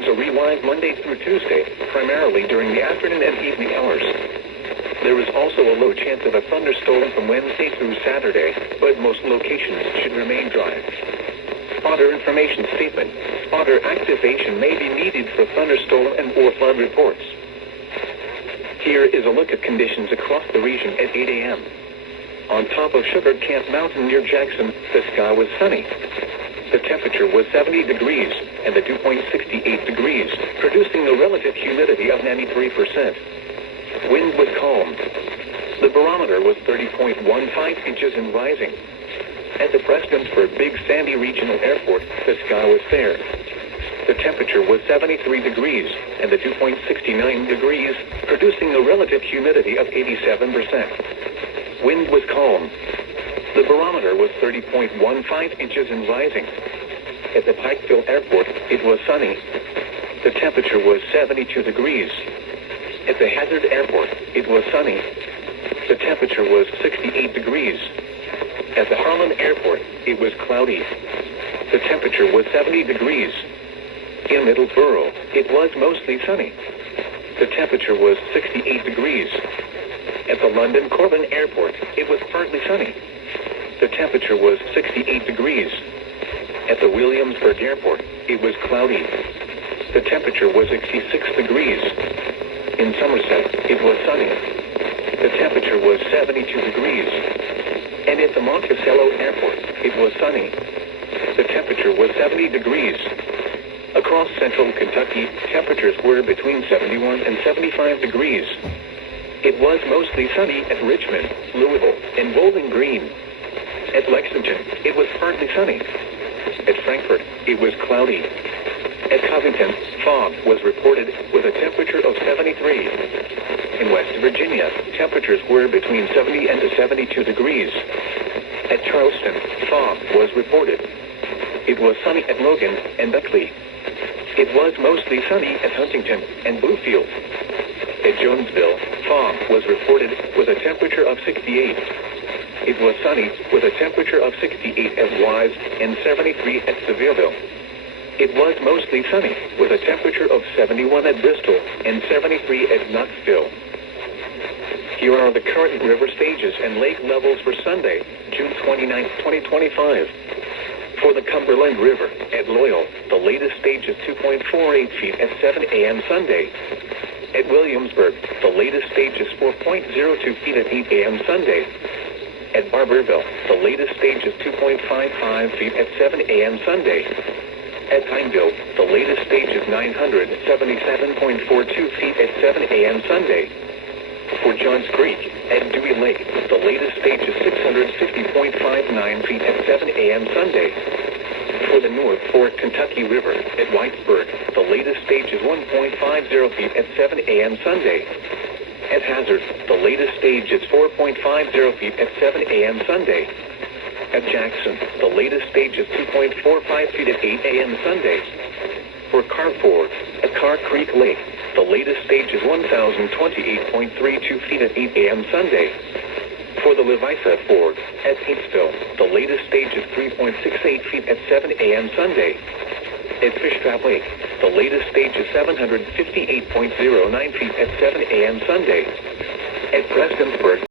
winds are rewind Monday through Tuesday, primarily during the afternoon and evening hours. There is also a low chance of a thunderstorm from Wednesday through Saturday, but most locations should remain dry. Spotter information statement. Spotter activation may be needed for thunderstorm and or flood reports. Here is a look at conditions across the region at 8 a.m. On top of Sugar Camp Mountain near Jackson, the sky was sunny. The temperature was 70 degrees and the dew point 68 degrees, producing a relative humidity of 93%. Wind was calm. The barometer was 30.15 inches and rising. At the Prestonsburg Big Sandy Regional Airport, the sky was fair. The temperature was 73 degrees and the dew point 69 degrees, producing a relative humidity of 87%. Wind was calm. The barometer was 30.15 inches and rising. At the Pikeville Airport, it was sunny. The temperature was 72 degrees. At the Hazard Airport, it was sunny. The temperature was 68 degrees. At the Harlan Airport, it was cloudy. The temperature was 70 degrees. In Middleborough, it was mostly sunny. The temperature was 68 degrees. At the London Corbin Airport, it was partly sunny. The temperature was 68 degrees. At the Williamsburg Airport, it was cloudy. The temperature was 66 degrees. In Somerset, it was sunny. The temperature was 72 degrees. And at the Monticello Airport, it was sunny. The temperature was 70 degrees. Across central Kentucky, temperatures were between 71 and 75 degrees. It was mostly sunny at Richmond, Louisville, and Bowling Green. At Lexington, it was partly sunny. At Frankfort, it was cloudy. At Covington, fog was reported with a temperature of 73. In West Virginia, temperatures were between 70 and 72 degrees. At Charleston, fog was reported. It was sunny at Logan and Beckley. It was mostly sunny at Huntington and Bluefield. At Jonesville, fog was reported with a temperature of 68. It was sunny with a temperature of 68 at Wise and 73 at Sevierville. It was mostly sunny with a temperature of 71 at Bristol and 73 at Knoxville. Here are the current river stages and lake levels for Sunday, June 29, 2025. For the Cumberland River at Loyal, the latest stage is 2.48 feet at 7 a.m. Sunday. At Williamsburg, the latest stage is 4.02 feet at 8 a.m. Sunday. At Barberville, the latest stage is 2.55 feet at 7 a.m. Sunday. At Pineville, the latest stage is 977.42 feet at 7 a.m. Sunday. For Johns Creek, at Dewey Lake, the latest stage is 650.59 feet at 7 a.m. Sunday. For the North Fork Kentucky River, at Whitesburg, the latest stage is 1.50 feet at 7 a.m. Sunday. At Hazard, the latest stage is 4.50 feet at 7 a.m. Sunday. At Jackson, the latest stage is 2.45 feet at 8 a.m. Sunday. For Carrefour, at Carr Creek Lake, the latest stage is 1,028.32 feet at 8 a.m. Sunday. For the Levisa Ford, at Paintsville, the latest stage is 3.68 feet at 7 a.m. Sunday. At Fishtrap Lake, the latest stage is 758.09 feet at 7 a.m. Sunday. At Prestonsburg,